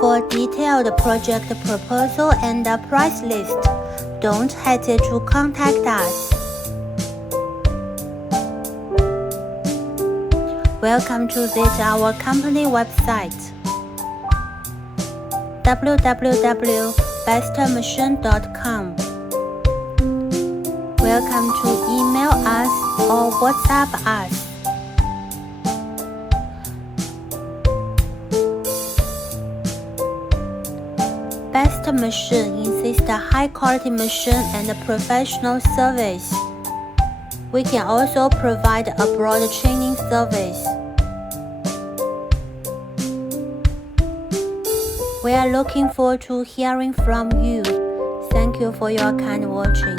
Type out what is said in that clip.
For detailed project proposal and a price list, don't hesitate to contact us. Welcome to visit our company website www.bestmachine.com. Welcome to email us or WhatsApp us. Best Machine insists a high-quality machine and professional service. We can also provide a broad training service. We are looking forward to hearing from you. Thank you for your kind watching.